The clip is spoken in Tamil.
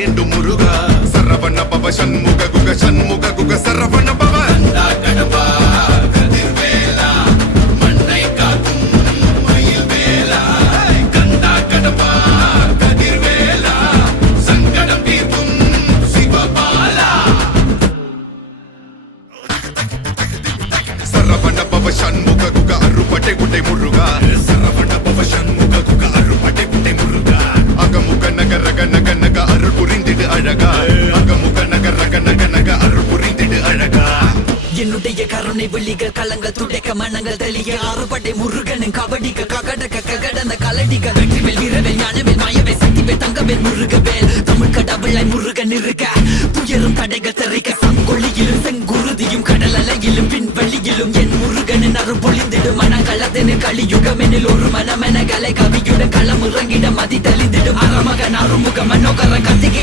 வேண்டும் முருகா சரவண பவ சண்முக குக சண்முக குக சரவண பவ கடப்பா கதிர்வேலா மண்ணை காக்கும் மயில் வேலா கந்தா கடப்பா கதிர்வேலா சங்கடம் தீர்க்கும் சிவபாலா சரவண பவ சண்முக குக அருப்பட்டை குட்டை முருகா சரவண பவ சண்முக குக அருப்பட்டை குட்டை முருகா அகமுக நகர நக நக அருள் புரிந்திடு அழகா அகமுக நகர நக நக அருள் புரிந்திடு அழகா என்னுடைய கருணை வெளிகள் கலங்கள் துடைக்க மனங்கள் தெளிய ஆறுபடை முருகனின் கபடிக்க ககடக்க ககடந்த கலடிக்க வெற்றிவேல் வீரவேல் ஞானவேல் மாயவேல் சக்திவேல் தங்கவேல் முருகவேல் தமிழ் கடவுளை முருகன் இருக்க துயரும் தடைகள் தெரிக்க சங்கொழியிலும் செங்குருதியும் கடல் அலையிலும் விண்வெளியிலும் என் முருகனின் அருள் பொழிந்திடும் மனங்களதனு கலியுகமெனில் ஒரு மனமென கலை கவியுடன் களம் இறங்கிட மதி தெளிந்திடும் அறமகன் அருமுக மனோகர கத்திகை